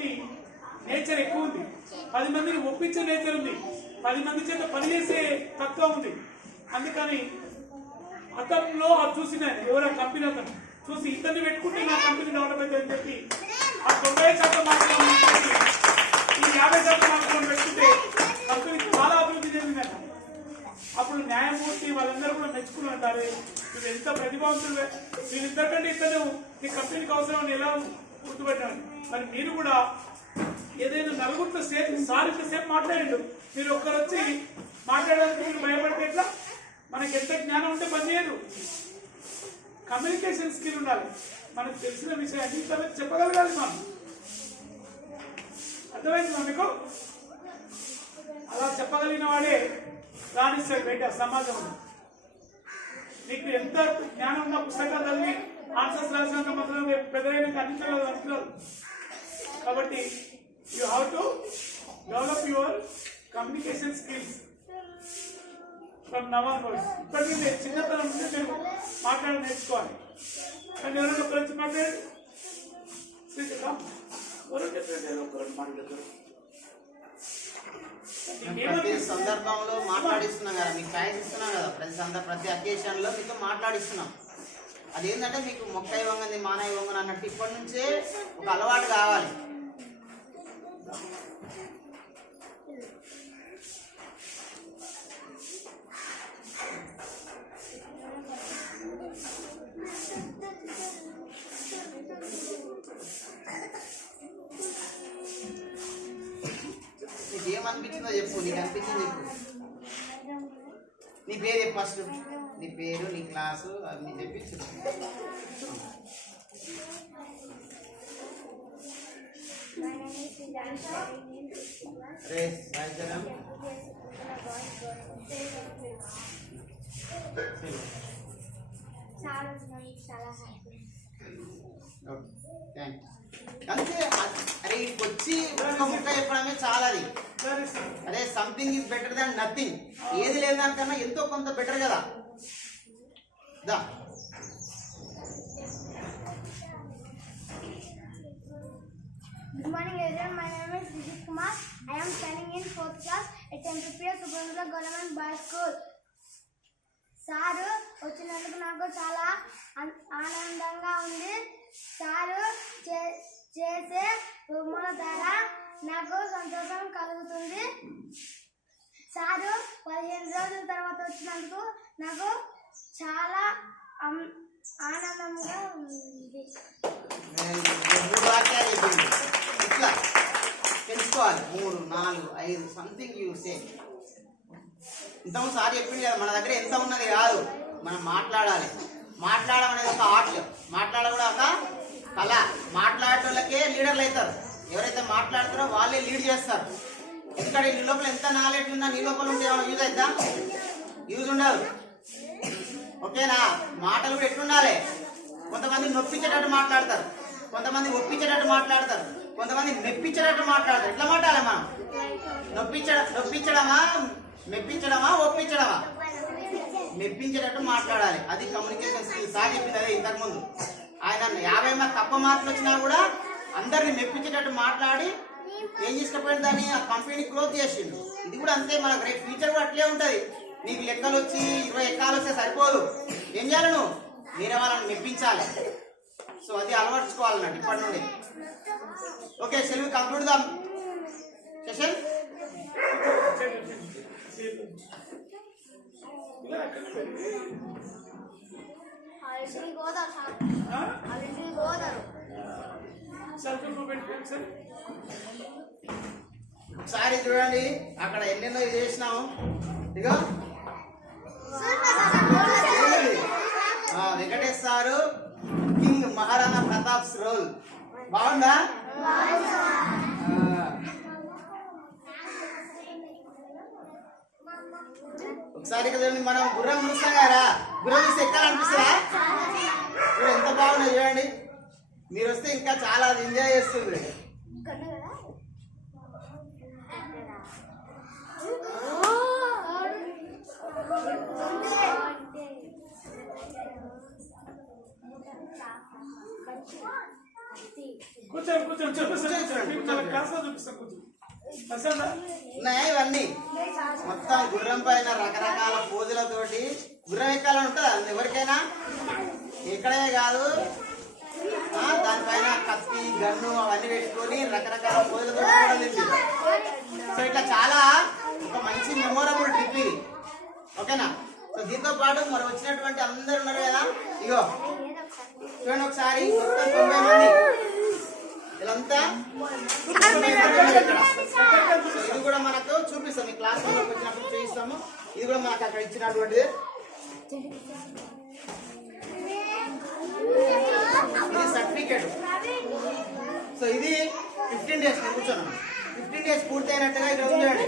అనేటువంటి నేచర్ ఎక్కువ ఉంది, 10 మందిని ఒప్పించే నేచర్ ఉంది, 10 మంది చేత పనిచేసే తత్వం ఉంది. అందుకని అతనిలో అది చూసిన ఎవరో కంపెనీ అతను చూసి ఇతన్ని పెట్టుకుంటే నా కంపెనీ డెవలప్ అవుతుంది అని చెప్పి ఆ 90% మార్కులు ఈ 50% మార్కులను పెట్టుకుంటే కంపెనీ చాలా అభివృద్ధి చెందిందంట. అప్పుడు న్యాయమూర్తి వాళ్ళందరూ కూడా మెచ్చుకుని అంటారు, వీళ్ళు ఎంత ప్రతిభావంతులు, వీళ్ళిద్దరికంటే ఇతను ఈ కంపెనీకి అవసరం ఎలా గుర్తుపెట్టాను. మరి మీరు కూడా ఏదైనా నలుగురితో సేపు మాట్లాడండు, మీరు ఒక్కరు వచ్చి మాట్లాడడానికి మీరు భయపడితే ఎట్లా? మనకి ఎంత జ్ఞానం ఉంటే పని చేయదు. కమ్యూనికేషన్ స్కిల్ ఉండాలి, మనకు తెలిసిన విషయాన్ని ఇంతవరకు చెప్పగలగాలి. మనం అర్థమైంది మీకు? అలా చెప్పగలిగిన వాడే రాణిస్తాడు బయట సమాజంలో. నీకు ఎంత జ్ఞానం ఉన్న పుస్తకాలు చదివి ఆన్సర్స్ రాసినంత మాత్రం పెద్దలైన అందించగలదు అనుకోదు. కాబట్టి you have to develop your communication skills from now onwards. ఇప్పటికీ చిన్నతనం నుండి మీరు మాట్లాడి నేర్చుకోవాలి. కానీ ఎవరైనా ఒకరు వచ్చి మాట్లాడారు, ఒకరు మాట్లాడతారు. ప్రతి సందర్భంలో మాట్లాడిస్తున్నాం కదా, మీకు ఛాయిస్ ఇస్తున్నాం కదా, ప్రతి అకేషన్ లో మీతో మాట్లాడిస్తున్నాం. అదేంటంటే మీకు మొక్క ఇవ్వంగని మాన ఇవ్వంగని అన్నట్టు ఇప్పటి నుంచే ఒక అలవాటు కావాలి. నీకేమనిపించిందో చెప్పు, నీకు అనిపించింది చెప్పు. నీ పేరు చెప్పు ఫస్ట్, నీ పేరు, నీ క్లాసు అన్ని చెప్పించు. అంతే. అరే వచ్చి ఒక ముక్క చెప్పడమే చాలా. అది అదే something is better than nothing. ఏది లేదు దానికన్నా ఎంతో కొంత బెటర్ కదా. దా Good morning everyone, my name is Vijay Kumar. I am studying in 4th class at Tempia Subramanian Government Boys School. Sir వచ్చినందుకు నాకు చాలా ఆనందంగా ఉంది. సారు చేసే బొమ్మల ద్వారా నాకు సంతోషం కలుగుతుంది. సారు 15 రోజుల తర్వాత వచ్చినందుకు నాకు చాలా ఆనందంగా ఉంది. ఇట్లా తెలుసుకోవాలి. 3, 4, 5 సంథింగ్ యూ సే. ఇంతకుముందు సార్ చెప్పింది కదా, మన దగ్గర ఎంత ఉన్నది కాదు, మనం మాట్లాడాలి. మాట్లాడడం అనేది ఒక ఆర్ట్, మాట్లాడడం కూడా ఒక కళ. మాట్లాడేటోళ్ళకే లీడర్లు అవుతారు. ఎవరైతే మాట్లాడతారో వాళ్ళే లీడ్ చేస్తారు. ఎందుకంటే నీ లోపల ఎంత నాలెడ్జ్ ఉందా, నీ లోపల ఉంటే ఏమైనా యూజ్ అవుతా? యూజ్ ఉండదు. ఓకేనా? మాటలు కూడా ఎట్లుండాలి? కొంతమంది నొప్పించేటట్టు మాట్లాడతారు, కొంతమంది ఒప్పించేటట్టు మాట్లాడతారు, కొంతమంది మెప్పించేటట్టు మాట్లాడతారు. ఎట్లా మాట్లాడాలి మనం? నొప్పించడమా, మెప్పించడమా, ఒప్పించడమా? మెప్పించేటట్టు మాట్లాడాలి. అది కమ్యూనికేషన్ స్కిల్స్. సార్ చెప్పింది అదే ఇంతకుముందు. ఆయన 50 తక్కువ మార్కులు వచ్చినా కూడా అందరిని మెప్పించేటట్టు మాట్లాడి ఏం చేసుకపోయిన దాన్ని ఆ కంపెనీ గ్రోత్ చేసిండు. ఇది కూడా అంతే. మనకు రేపు ఫ్యూచర్ కూడా అట్లే ఉంటుంది. నీకు లెక్కలు వచ్చి 20 ఎక్కాలు వస్తే సరిపోదు. ఏం చేయాలి? నువ్వు వేరే వాళ్ళని మెప్పించాలి. సో అది అలవర్చుకోవాలన్నట్టు ఇప్పటి నుండి. Okay, shall we conclude the session? ఒకసారి చూడండి, అక్కడ ఎన్నెన్నో చేసినాము. ఇదిగో Venkatesh sir king Maharana Pratap's role బాగుందా? ఒకసారి ఇక్కడ మనం గుర్రం చూస్తాం కదా, గుర్రం చూస్తే ఎక్కాలనిపిస్తుందా? చూడండి ఎంత బాగున్నాయి. చూడండి, మీరు వస్తే ఇంకా చాలా ఎంజాయ్ చేస్తుంది. కూర్చోండి, కూర్చోండి, కూర్చోండి. క్లాస్ లో చూపిస్తాను కొంచెం అసలు ఉన్నాయా ఇవన్నీ మొత్తం గుర్రం పైన రకరకాల పోజులతోటి గుర్రం ఎక్కాలని ఉంటుందా ఎవరికైనా ఎక్కడే కాదు దానిపైన కత్తి గన్ను అవన్నీ పెట్టుకొని రకరకాల పోజులతో కూడా తింటుంది. సో ఇట్లా చాలా ఒక మంచి మెమొరబుల్ ట్రిప్ ఇది ఓకేనా. సో దీంతో పాటు మరి వచ్చినటువంటి అందరు ఉన్నారు కదా ఇగో చూడండి ఒకసారి మొత్తం 90 మంది వీళ్ళంతా 90 మంది ఉన్నారు ఇక్కడ. సో ఇది కూడా మనకు చూపిస్తాం ఈ క్లాస్ రూమ్లోకి వచ్చినప్పుడు చూపిస్తాము. ఇది కూడా మనకు అక్కడ ఇచ్చినటువంటిది. ఇది సర్టిఫికేట్. సో ఇది 15 days కూర్చోను 15 days పూర్తి అయినట్టుగా ఇక్కడ ఉండండి.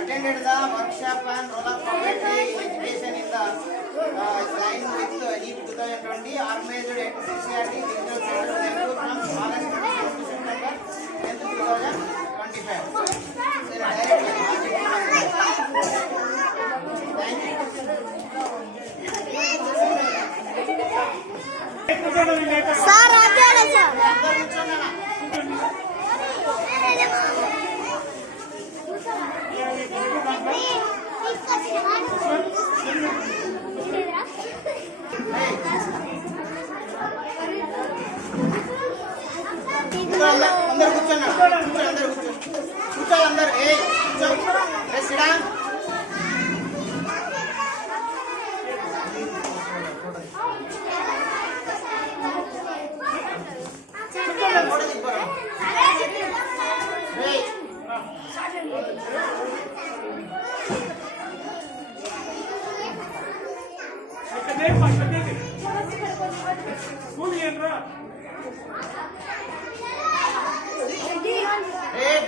attended the workshop and roll up poverty education in the line with NEET 2020 organized at CCRT Regional Center from August 24 to September 10th 2025. So direct sir అదేలా సార్ అందరు కూర్చోండి కూర్చోండి అందరు సిడా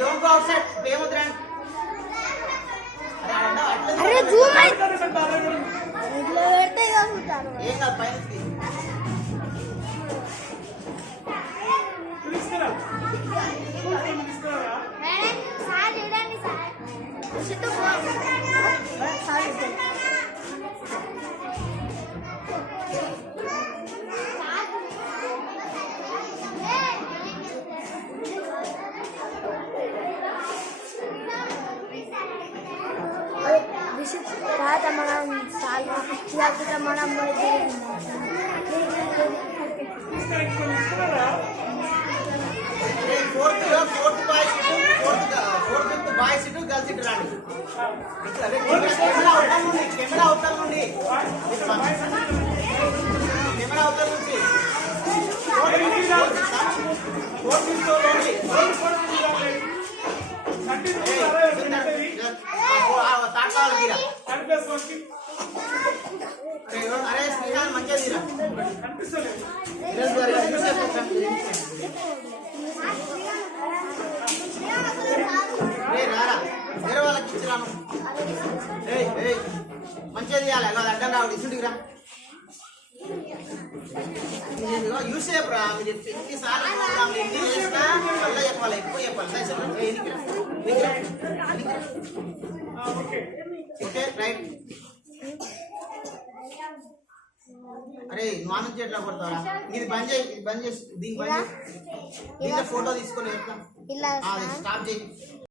డోంట్ గో అవుట్సైడ్ ఏమొద్దురండి. అరే జూమ్ అయితే ఏం కాదు పైన సార్ చూడండి సార్ తర్వాత మనం లేకపోతే మనం fourth boy seat fourth boy seat girl seat రండి. కెమెరా అవతల నుండి కెమెరా అవతల నుంచి అరే శ్రీకాంత్ మంచిగా తీరా రారా వేరే వాళ్ళకి ఇచ్చిరాము మంచిగా తీయాలి అడ్డం రావడం ఇసుడికి రా యూస్ చేయరా మీరు ఎన్నిసార్లు ఎన్ని చేసినా మళ్ళీ చెప్పాలి ఎక్కువ చెప్పాలి ఓకే రైట్. అరే నాన్ నుంచి ఎట్లా కొడతారా ఇది బంద్ చేసి దీన్ని బంద్ చేసి దీంట్లో ఫోటో తీసుకొని ఎట్లా స్టాప్ చేయి.